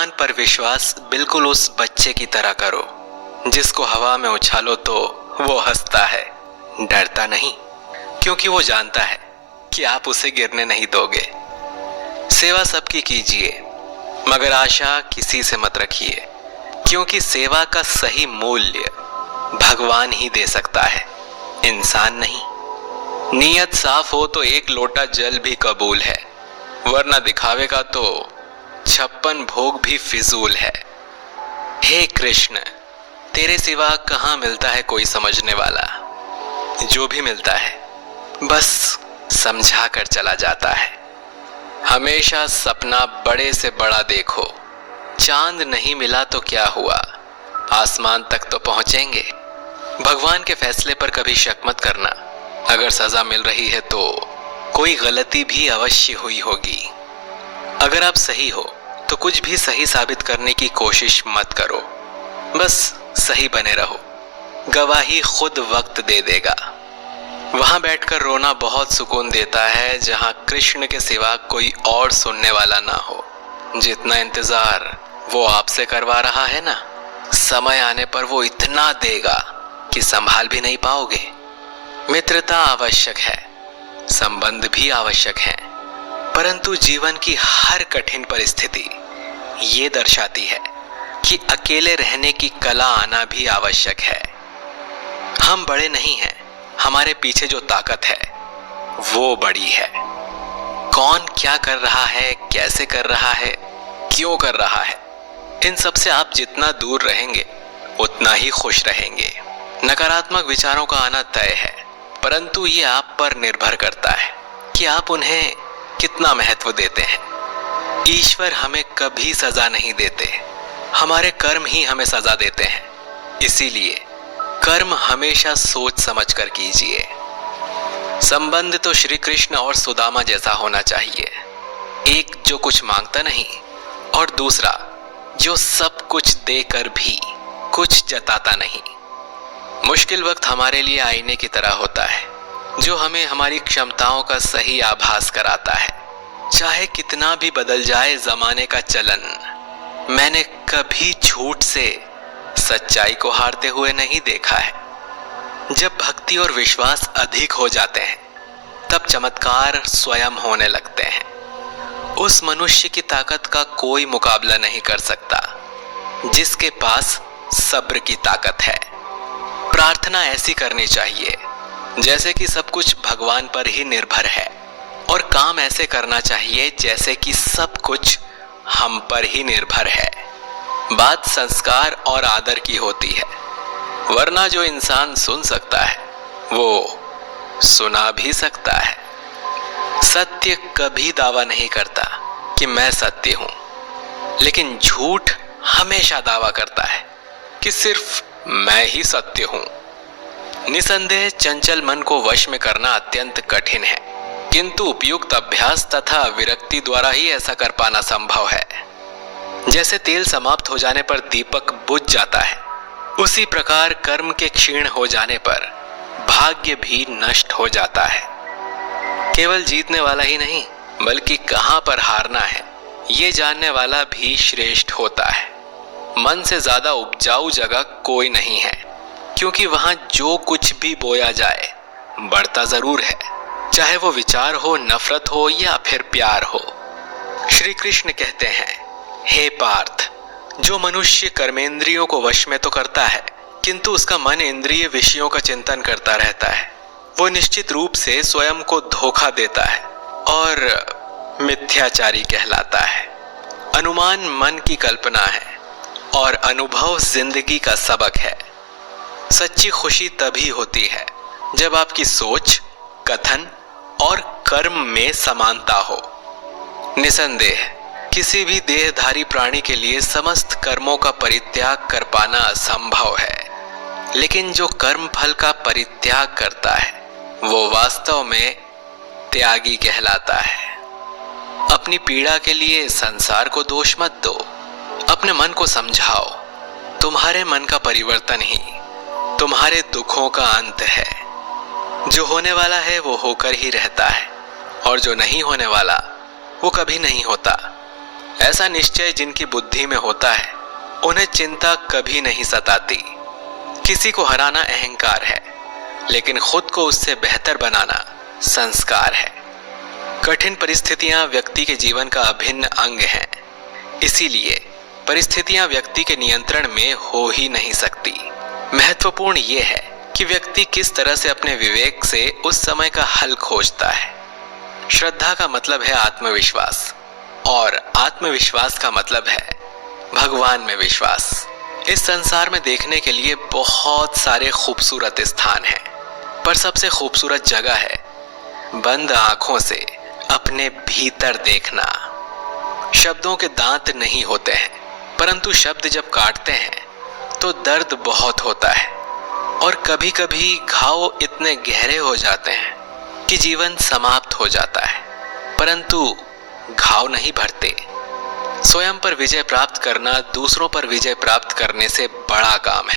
भगवान पर विश्वास बिल्कुल उस बच्चे की तरह करो जिसको हवा में उछालो तो वो हंसता है, डरता नहीं, क्योंकि वो जानता है कि आप उसे गिरने नहीं दोगे। सेवा सबकी कीजिए, मगर आशा किसी से मत रखिए, क्योंकि सेवा का सही मूल्य भगवान ही दे सकता है, इंसान नहीं। नीयत साफ हो तो एक लोटा जल भी कबूल है, वरना दिखावे का तो 56 भोग भी फिजूल है। हे कृष्ण, तेरे सिवा कहाँ मिलता है कोई समझने वाला। जो भी मिलता है बस समझा कर चला जाता है। हमेशा सपना बड़े से बड़ा देखो, चांद नहीं मिला तो क्या हुआ, आसमान तक तो पहुंचेंगे। भगवान के फैसले पर कभी शक मत करना, अगर सजा मिल रही है तो कोई गलती भी अवश्य हुई होगी। अगर आप सही हो तो कुछ भी सही साबित करने की कोशिश मत करो, बस सही बने रहो, गवाही खुद वक्त दे देगा। वहां बैठकर रोना बहुत सुकून देता है जहां कृष्ण के सिवा कोई और सुनने वाला ना हो। जितना इंतजार वो आपसे करवा रहा है ना, समय आने पर वो इतना देगा कि संभाल भी नहीं पाओगे। मित्रता आवश्यक है, संबंध भी आवश्यक है, परंतु जीवन की हर कठिन परिस्थिति ये दर्शाती है कि अकेले रहने की कला आना भी आवश्यक है। हम बड़े नहीं हैं, हमारे पीछे जो ताकत है वो बड़ी है। कौन क्या कर रहा है, कैसे कर रहा है, क्यों कर रहा है, इन सब से आप जितना दूर रहेंगे उतना ही खुश रहेंगे। नकारात्मक विचारों का आना तय है, परंतु ये आप पर निर्भर करता है कि आप उन्हें कितना महत्व देते हैं। ईश्वर हमें कभी सजा नहीं देते, हमारे कर्म ही हमें सजा देते हैं। इसीलिए कर्म हमेशा सोच समझ कर कीजिए। संबंध तो श्री कृष्ण और सुदामा जैसा होना चाहिए, एक जो कुछ मांगता नहीं और दूसरा जो सब कुछ देकर भी कुछ जताता नहीं। मुश्किल वक्त हमारे लिए आईने की तरह होता है, जो हमें हमारी क्षमताओं का सही आभास कराता है। चाहे कितना भी बदल जाए जमाने का चलन, मैंने कभी झूठ से सच्चाई को हारते हुए नहीं देखा है। जब भक्ति और विश्वास अधिक हो जाते हैं तब चमत्कार स्वयं होने लगते हैं। उस मनुष्य की ताकत का कोई मुकाबला नहीं कर सकता जिसके पास सब्र की ताकत है। प्रार्थना ऐसी करनी चाहिए जैसे कि सब कुछ भगवान पर ही निर्भर है, और काम ऐसे करना चाहिए जैसे कि सब कुछ हम पर ही निर्भर है। बात संस्कार और आदर की होती है, वरना जो इंसान सुन सकता है वो सुना भी सकता है। सत्य कभी दावा नहीं करता कि मैं सत्य हूं, लेकिन झूठ हमेशा दावा करता है कि सिर्फ मैं ही सत्य हूं। निसंदेह चंचल मन को वश में करना अत्यंत कठिन है, किंतु उपयुक्त अभ्यास तथा विरक्ति द्वारा ही ऐसा कर पाना संभव है। जैसे तेल समाप्त हो जाने पर दीपक बुझ जाता है, उसी प्रकार कर्म के क्षीण हो जाने पर भाग्य भी नष्ट हो जाता है। केवल जीतने वाला ही नहीं, बल्कि कहां पर हारना है ये जानने वाला भी श्रेष्ठ होता है। मन से ज्यादा उपजाऊ जगह कोई नहीं है, क्योंकि वहां जो कुछ भी बोया जाए बढ़ता जरूर है, चाहे वो विचार हो, नफरत हो या फिर प्यार हो। श्री कृष्ण कहते हैं, हे पार्थ, जो मनुष्य कर्मेंद्रियों को वश में तो करता है किंतु उसका मन इंद्रिय विषयों का चिंतन करता रहता है, वो निश्चित रूप से स्वयं को धोखा देता है और मिथ्याचारी कहलाता है। अनुमान मन की कल्पना है और अनुभव जिंदगी का सबक है। सच्ची खुशी तभी होती है जब आपकी सोच, कथन और कर्म में समानता हो। निसंदेह किसी भी देहधारी प्राणी के लिए समस्त कर्मों का परित्याग कर पाना असंभव है, लेकिन जो कर्म फल का परित्याग करता है वो वास्तव में त्यागी कहलाता है। अपनी पीड़ा के लिए संसार को दोष मत दो, अपने मन को समझाओ। तुम्हारे मन का परिवर्तन ही तुम्हारे दुखों का अंत है। जो होने वाला है वो होकर ही रहता है, और जो नहीं होने वाला वो कभी नहीं होता। ऐसा निश्चय जिनकी बुद्धि में होता है उन्हें चिंता कभी नहीं सताती। किसी को हराना अहंकार है, लेकिन खुद को उससे बेहतर बनाना संस्कार है। कठिन परिस्थितियां व्यक्ति के जीवन का अभिन्न अंग हैं, इसीलिए परिस्थितियां व्यक्ति के नियंत्रण में हो ही नहीं सकती। महत्वपूर्ण ये है कि व्यक्ति किस तरह से अपने विवेक से उस समय का हल खोजता है। श्रद्धा का मतलब है आत्मविश्वास, और आत्मविश्वास का मतलब है भगवान में विश्वास। इस संसार में देखने के लिए बहुत सारे खूबसूरत स्थान हैं, पर सबसे खूबसूरत जगह है बंद आंखों से अपने भीतर देखना। शब्दों के दांत नहीं होते हैं, परंतु शब्द जब काटते हैं तो दर्द बहुत होता है, और कभी कभी घाव इतने गहरे हो जाते हैं कि जीवन समाप्त हो जाता है, परंतु घाव नहीं भरते। स्वयं पर विजय प्राप्त करना दूसरों पर विजय प्राप्त करने से बड़ा काम है।